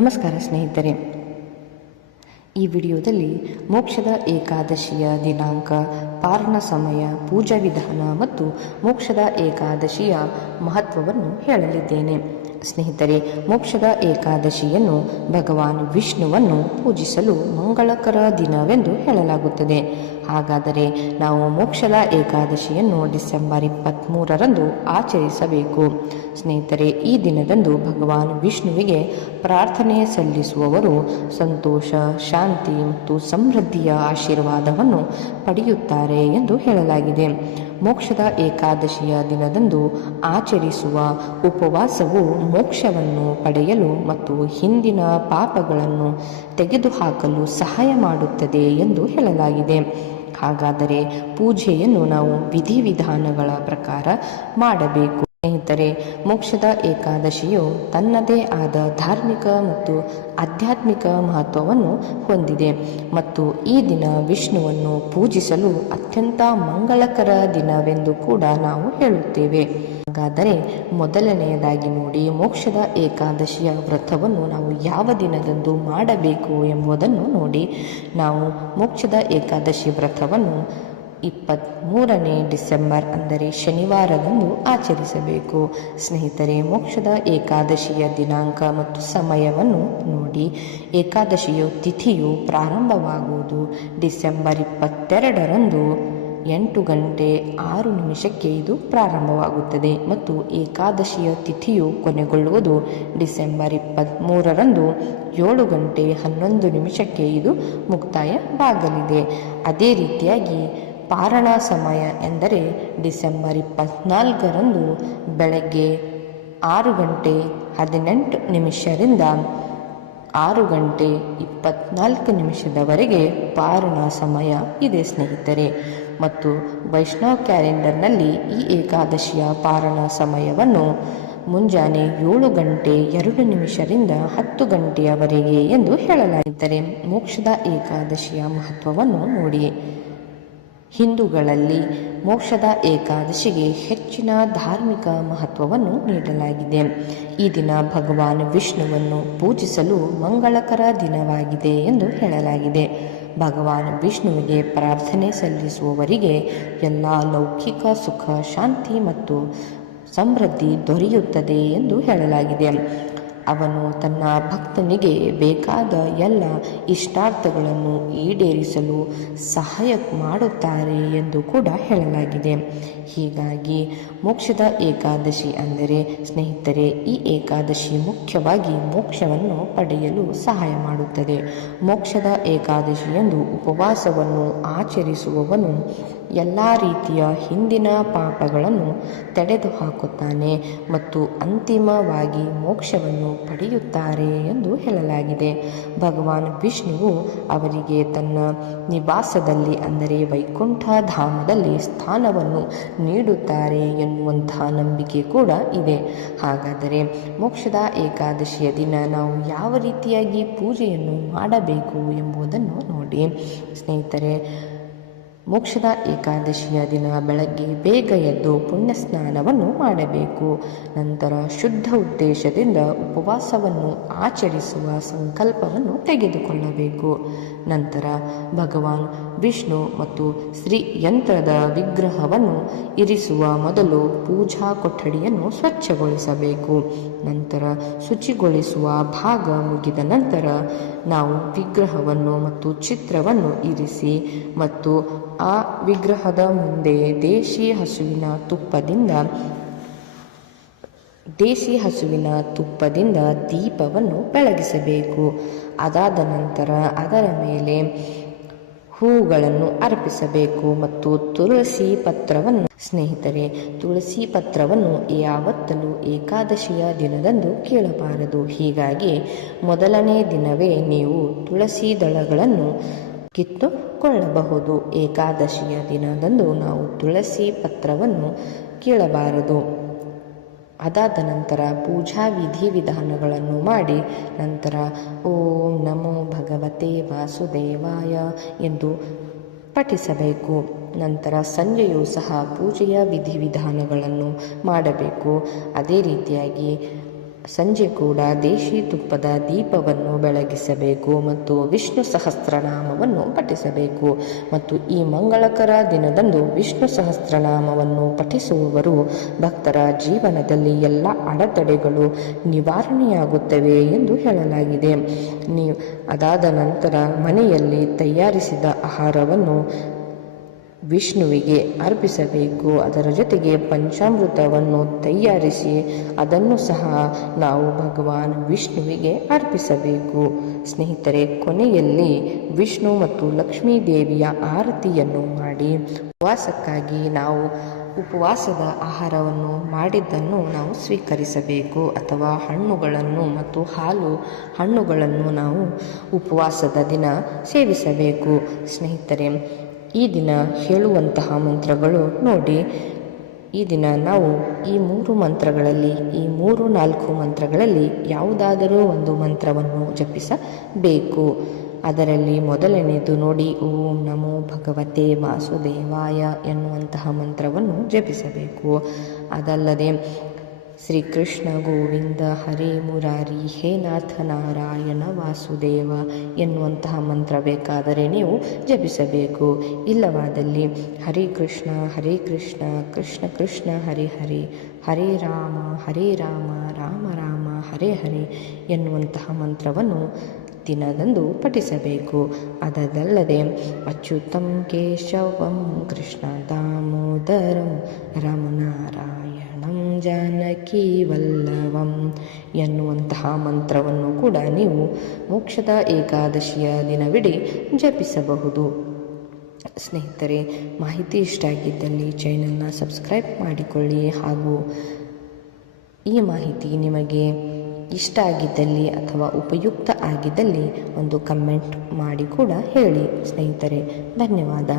ನಮಸ್ಕಾರ ಸ್ನೇಹಿತರೆ. ಈ ವಿಡಿಯೋದಲ್ಲಿ ಮೋಕ್ಷದ ಏಕಾದಶಿಯ ದಿನಾಂಕ, ಪಾರಣ ಸಮಯ, ಪೂಜಾ ವಿಧಾನ ಮತ್ತು ಮೋಕ್ಷದ ಏಕಾದಶಿಯ ಮಹತ್ವವನ್ನು ಹೇಳಲಿದ್ದೇನೆ. ಸ್ನೇಹಿತರೆ, ಮೋಕ್ಷದ ಏಕಾದಶಿಯನ್ನು ಭಗವಾನ್ ವಿಷ್ಣುವನ್ನು ಪೂಜಿಸಲು ಮಂಗಳಕರ ದಿನವೆಂದು ಹೇಳಲಾಗುತ್ತದೆ. ಹಾಗಾದರೆ ನಾವು ಮೋಕ್ಷದ ಏಕಾದಶಿಯನ್ನು ಡಿಸೆಂಬರ್ ಇಪ್ಪತ್ತ್ಮೂರರಂದು ಆಚರಿಸಬೇಕು. ಸ್ನೇಹಿತರೆ, ಈ ದಿನದಂದು ಭಗವಾನ್ ವಿಷ್ಣುವಿಗೆ ಪ್ರಾರ್ಥನೆ ಸಲ್ಲಿಸುವವರು ಸಂತೋಷ, ಶಾಂತಿ ಮತ್ತು ಸಮೃದ್ಧಿಯ ಆಶೀರ್ವಾದವನ್ನು ಪಡೆಯುತ್ತಾರೆ ಎಂದು ಹೇಳಲಾಗಿದೆ. ಮೋಕ್ಷದ ಏಕಾದಶಿಯ ದಿನದಂದು ಆಚರಿಸುವ ಉಪವಾಸವು ಮೋಕ್ಷವನ್ನು ಪಡೆಯಲು ಮತ್ತು ಹಿಂದಿನ ಪಾಪಗಳನ್ನು ತೆಗೆದುಹಾಕಲು ಸಹಾಯ ಮಾಡುತ್ತದೆ ಎಂದು ಹೇಳಲಾಗಿದೆ. ಹಾಗಾದರೆ ಪೂಜೆಯನ್ನು ನಾವು ವಿಧಿವಿಧಾನಗಳ ಪ್ರಕಾರ ಮಾಡಬೇಕು. ಸ್ನೇಹಿತರೆ, ಮೋಕ್ಷದ ಏಕಾದಶಿಯು ತನ್ನದೇ ಆದ ಧಾರ್ಮಿಕ ಮತ್ತು ಆಧ್ಯಾತ್ಮಿಕ ಮಹತ್ವವನ್ನು ಹೊಂದಿದೆ ಮತ್ತು ಈ ದಿನ ವಿಷ್ಣುವನ್ನು ಪೂಜಿಸಲು ಅತ್ಯಂತ ಮಂಗಳಕರ ದಿನವೆಂದು ಕೂಡ ನಾವು ಹೇಳುತ್ತೇವೆ. ಹಾಗಾದರೆ ಮೊದಲನೆಯದಾಗಿ ನೋಡಿ ಮೋಕ್ಷದ ಏಕಾದಶಿಯ ವ್ರತವನ್ನು ನಾವು ಯಾವ ದಿನದಂದು ಮಾಡಬೇಕು ಎಂಬುದನ್ನು ನೋಡಿ. ನಾವು ಮೋಕ್ಷದ ಏಕಾದಶಿ ವ್ರತವನ್ನು ಇಪ್ಪತ್ತ್ಮೂರನೇ ಡಿಸೆಂಬರ್, ಅಂದರೆ ಶನಿವಾರದಂದು ಆಚರಿಸಬೇಕು. ಸ್ನೇಹಿತರೆ, ಮೋಕ್ಷದ ಏಕಾದಶಿಯ ದಿನಾಂಕ ಮತ್ತು ಸಮಯವನ್ನು ನೋಡಿ. ಏಕಾದಶಿಯ ತಿಥಿಯು ಪ್ರಾರಂಭವಾಗುವುದು ಡಿಸೆಂಬರ್ ಇಪ್ಪತ್ತೆರಡರಂದು. ಎಂಟು ಗಂಟೆ ಆರು ನಿಮಿಷಕ್ಕೆ ಇದು ಪ್ರಾರಂಭವಾಗುತ್ತದೆ ಮತ್ತು ಏಕಾದಶಿಯ ತಿಥಿಯು ಕೊನೆಗೊಳ್ಳುವುದು ಡಿಸೆಂಬರ್ ಇಪ್ಪತ್ತ್ಮೂರರಂದು ಏಳು ಗಂಟೆ ಹನ್ನೊಂದು ನಿಮಿಷಕ್ಕೆ ಇದು ಮುಕ್ತಾಯವಾಗಲಿದೆ. ಅದೇ ರೀತಿಯಾಗಿ ಪಾರಣ ಸಮಯ ಎಂದರೆ ಡಿಸೆಂಬರ್ ಇಪ್ಪತ್ನಾಲ್ಕರಂದು ಬೆಳಗ್ಗೆ ಆರು ಗಂಟೆ ಹದಿನೆಂಟು ನಿಮಿಷದಿಂದ ಆರು ಗಂಟೆ ಇಪ್ಪತ್ನಾಲ್ಕು ನಿಮಿಷದವರೆಗೆ ಪಾರಣ ಸಮಯ ಇದೆ ಸ್ನೇಹಿತರೆ. ಮತ್ತು ವೈಷ್ಣವ ಕ್ಯಾಲೆಂಡರ್ನಲ್ಲಿ ಈ ಏಕಾದಶಿಯ ಪಾರಣ ಸಮಯವನ್ನು ಮುಂಜಾನೆ ಏಳು ಗಂಟೆ ಎರಡು ನಿಮಿಷದಿಂದ ಹತ್ತು ಗಂಟೆಯವರೆಗೆ ಎಂದು ಹೇಳಲಾಗಿದ್ದರೆ ಮೋಕ್ಷದ ಏಕಾದಶಿಯ ಮಹತ್ವವನ್ನು ನೋಡಿ. ಹಿಂದೂಗಳಲ್ಲಿ ಮೋಕ್ಷದ ಏಕಾದಶಿಗೆ ಹೆಚ್ಚಿನ ಧಾರ್ಮಿಕ ಮಹತ್ವವನ್ನು ನೀಡಲಾಗಿದೆ. ಈ ದಿನ ಭಗವಾನ್ ವಿಷ್ಣುವನ್ನು ಪೂಜಿಸಲು ಮಂಗಳಕರ ದಿನವಾಗಿದೆ ಎಂದು ಹೇಳಲಾಗಿದೆ. ಭಗವಾನ್ ವಿಷ್ಣುವಿಗೆ ಪ್ರಾರ್ಥನೆ ಸಲ್ಲಿಸುವವರಿಗೆ ಎಲ್ಲ ಲೌಕಿಕ ಸುಖ ಶಾಂತಿ ಮತ್ತು ಸಮೃದ್ಧಿ ದೊರೆಯುತ್ತದೆ ಎಂದು ಹೇಳಲಾಗಿದೆ. ಅವನು ತನ್ನ ಭಕ್ತನಿಗೆ ಬೇಕಾದ ಎಲ್ಲ ಇಷ್ಟಾರ್ಥಗಳನ್ನು ಈಡೇರಿಸಲು ಸಹಾಯ ಮಾಡುತ್ತಾರೆ ಎಂದು ಕೂಡ ಹೇಳಲಾಗಿದೆ. ಹೀಗಾಗಿ ಮೋಕ್ಷದ ಏಕಾದಶಿ ಅಂದರೆ ಸ್ನೇಹಿತರೆ, ಈ ಏಕಾದಶಿ ಮುಖ್ಯವಾಗಿ ಮೋಕ್ಷವನ್ನು ಪಡೆಯಲು ಸಹಾಯ ಮಾಡುತ್ತದೆ. ಮೋಕ್ಷದ ಏಕಾದಶಿಯಂದು ಉಪವಾಸವನ್ನು ಆಚರಿಸುವವನು ಎಲ್ಲ ರೀತಿಯ ಹಿಂದಿನ ಪಾಪಗಳನ್ನು ತೆಗೆದುಹಾಕುತ್ತಾನೆ ಮತ್ತು ಅಂತಿಮವಾಗಿ ಮೋಕ್ಷವನ್ನು ಪಡೆಯುತ್ತಾರೆ ಎಂದು ಹೇಳಲಾಗಿದೆ. ಭಗವಾನ್ ವಿಷ್ಣುವು ಅವರಿಗೆ ತನ್ನ ನಿವಾಸದಲ್ಲಿ, ಅಂದರೆ ವೈಕುಂಠ ಧಾಮದಲ್ಲಿ ಸ್ಥಾನವನ್ನು ನೀಡುತ್ತಾರೆ ಎನ್ನುವಂತಹ ನಂಬಿಕೆ ಕೂಡ ಇದೆ. ಹಾಗಾದರೆ ಮೋಕ್ಷದ ಏಕಾದಶಿಯ ದಿನ ನಾವು ಯಾವ ರೀತಿಯಾಗಿ ಪೂಜೆಯನ್ನು ಮಾಡಬೇಕು ಎಂಬುದನ್ನು ನೋಡಿ. ಸ್ನೇಹಿತರೆ ಮೋಕ್ಷದ ಏಕಾದಶಿಯ ದಿನ ಬೆಳಗ್ಗೆ ಬೇಗ ಎದ್ದು ಪುಣ್ಯ ಸ್ನಾನವನ್ನು ಮಾಡಬೇಕು. ನಂತರ ಶುದ್ಧ ಉದ್ದೇಶದಿಂದ ಉಪವಾಸವನ್ನು ಆಚರಿಸುವ ಸಂಕಲ್ಪವನ್ನು ತೆಗೆದುಕೊಳ್ಳಬೇಕು. ನಂತರ ಭಗವಾನ್ ವಿಷ್ಣು ಮತ್ತು ಶ್ರೀ ಯಂತ್ರದ ವಿಗ್ರಹವನ್ನು ಇರಿಸುವ ಮೊದಲು ಪೂಜಾ ಕೊಠಡಿಯನ್ನು ಸ್ವಚ್ಛಗೊಳಿಸಬೇಕು. ನಂತರ ಶುಚಿಗೊಳಿಸುವ ಭಾಗ ಮುಗಿದ ನಂತರ ನಾವು ವಿಗ್ರಹವನ್ನು ಮತ್ತು ಚಿತ್ರವನ್ನು ಇರಿಸಿ ಮತ್ತು ಆ ವಿಗ್ರಹದ ಮುಂದೆ ದೇಶಿ ಹಸುವಿನ ತುಪ್ಪದಿಂದ ದೇಸಿ ಹಸುವಿನ ತುಪ್ಪದಿಂದ ದೀಪವನ್ನು ಬೆಳಗಿಸಬೇಕು. ಅದಾದ ನಂತರ ಅದರ ಮೇಲೆ ಹೂಗಳನ್ನು ಅರ್ಪಿಸಬೇಕು ಮತ್ತು ತುಳಸಿ ಪತ್ರವನ್ನು, ಸ್ನೇಹಿತರೆ, ತುಳಸಿ ಪತ್ರವನ್ನು ಯಾವತ್ತಲೂ ಏಕಾದಶಿಯ ದಿನದಂದು ಕೇಳಬಾರದು. ಹೀಗಾಗಿ ಮೊದಲನೇ ದಿನವೇ ನೀವು ತುಳಸಿ ದಳಗಳನ್ನು ಕಿತ್ತುಕೊಳ್ಳಬಹುದು. ಏಕಾದಶಿಯ ದಿನದಂದು ನಾವು ತುಳಸಿ ಪತ್ರವನ್ನು ಕೀಳಬಾರದು. ಅದಾದ ನಂತರ ಪೂಜಾ ವಿಧಿವಿಧಾನಗಳನ್ನು ಮಾಡಿ ನಂತರ ಓಂ ನಮೋ ಭಗವತೆ ವಾಸುದೇವಾಯ ಎಂದು ಪಠಿಸಬೇಕು. ನಂತರ ಸಂಜೆಯೂ ಸಹ ಪೂಜೆಯ ವಿಧಿವಿಧಾನಗಳನ್ನು ಮಾಡಬೇಕು. ಅದೇ ರೀತಿಯಾಗಿ ಸಂಜೆ ಕೂಡ ದೇಶಿ ತುಪ್ಪದ ದೀಪವನ್ನು ಬೆಳಗಿಸಬೇಕು ಮತ್ತು ವಿಷ್ಣು ಸಹಸ್ರನಾಮವನ್ನು ಪಠಿಸಬೇಕು. ಮತ್ತು ಈ ಮಂಗಳಕರ ದಿನದಂದು ವಿಷ್ಣು ಸಹಸ್ರನಾಮವನ್ನು ಪಠಿಸುವವರು ಭಕ್ತರ ಜೀವನದಲ್ಲಿ ಎಲ್ಲ ಅಡೆತಡೆಗಳು ನಿವಾರಣೆಯಾಗುತ್ತವೆ ಎಂದು ಹೇಳಲಾಗಿದೆ. ನೀವು ಅದಾದ ನಂತರ ಮನೆಯಲ್ಲಿ ತಯಾರಿಸಿದ ಆಹಾರವನ್ನು ವಿಷ್ಣುವಿಗೆ ಅರ್ಪಿಸಬೇಕು. ಅದರ ಜೊತೆಗೆ ಪಂಚಾಮೃತವನ್ನು ತಯಾರಿಸಿ ಅದನ್ನು ಸಹ ನಾವು ಭಗವಾನ್ ವಿಷ್ಣುವಿಗೆ ಅರ್ಪಿಸಬೇಕು. ಸ್ನೇಹಿತರೆ, ಕೊನೆಯಲ್ಲಿ ವಿಷ್ಣು ಮತ್ತು ಲಕ್ಷ್ಮೀ ದೇವಿಯ ಆರತಿಯನ್ನು ಮಾಡಿ ಉಪವಾಸಕ್ಕಾಗಿ ನಾವು ಉಪವಾಸದ ಆಹಾರವನ್ನು ಮಾಡಿದ್ದನ್ನು ನಾವು ಸ್ವೀಕರಿಸಬೇಕು. ಅಥವಾ ಹಣ್ಣುಗಳನ್ನು ಮತ್ತು ಹಾಲು ಹಣ್ಣುಗಳನ್ನು ನಾವು ಉಪವಾಸದ ದಿನ ಸೇವಿಸಬೇಕು. ಸ್ನೇಹಿತರೆ ಈ ದಿನ ಹೇಳುವಂತಹ ಮಂತ್ರಗಳು ನೋಡಿ. ಈ ದಿನ ನಾವು ಈ ಮೂರು ಮಂತ್ರಗಳಲ್ಲಿ, ಈ ಮೂರು ನಾಲ್ಕು ಮಂತ್ರಗಳಲ್ಲಿ ಯಾವುದಾದರೂ ಒಂದು ಮಂತ್ರವನ್ನು ಜಪಿಸಬೇಕು. ಅದರಲ್ಲಿ ಮೊದಲನೆಯದು ನೋಡಿ, ಓಂ ನಮೋ ಭಗವತೆ ವಾಸುದೇವಾಯ ಎನ್ನುವಂತಹ ಮಂತ್ರವನ್ನು ಜಪಿಸಬೇಕು. ಅದಲ್ಲದೆ ಶ್ರೀಕೃಷ್ಣ ಗೋವಿಂದ, ಹರೇ ಮುರಾರಿ, ಹೇ ನಾಥ ನಾರಾಯಣ, ವಾಸುದೇವ ಎನ್ನುವಂತಹ ಮಂತ್ರ ಬೇಕಾದರೆ ನೀವು ಜಪಿಸಬೇಕು. ಇಲ್ಲವಾದಲ್ಲಿ ಹರೇ ಕೃಷ್ಣ ಹರೇ ಕೃಷ್ಣ ಕೃಷ್ಣ ಕೃಷ್ಣ, ಹರೇ ಹರೇ ಹರೇ ರಾಮ ಹರೇ ರಾಮ ರಾಮ ರಾಮ, ಹರೇ ಹರೇ ಎನ್ನುವಂತಹ ಮಂತ್ರವನ್ನು ದಿನದಂದು ಪಠಿಸಬೇಕು. ಅದಲ್ಲದೆ ಅಚ್ಯುತಂ ಕೇಶವಂ ಕೃಷ್ಣ ದಾಮೋದರಂ ರಾಮನಾರಾಯಣಂ ಜಾನಕಿ ವಲ್ಲಭಂ ಎನ್ನುವಂತಹ ಮಂತ್ರವನ್ನು ಕೂಡ ನೀವು ಮೋಕ್ಷದ ಏಕಾದಶಿಯ ದಿನವಿಡೀ ಜಪಿಸಬಹುದು. ಸ್ನೇಹಿತರೆ, ಮಾಹಿತಿ ಇಷ್ಟ ಆಗಿದ್ದಲ್ಲಿ ಚಾನಲ್ನ ಸಬ್ಸ್ಕ್ರೈಬ್ ಮಾಡಿಕೊಳ್ಳಿ ಹಾಗೂ ಈ ಮಾಹಿತಿ ನಿಮಗೆ ಇಷ್ಟ ಆಗಿದ್ದಲ್ಲಿ ಅಥವಾ ಉಪಯುಕ್ತ ಆಗಿದ್ದಲ್ಲಿ ಒಂದು ಕಮೆಂಟ್ ಮಾಡಿ ಕೂಡ ಹೇಳಿ ಸ್ನೇಹಿತರೆ. ಧನ್ಯವಾದ.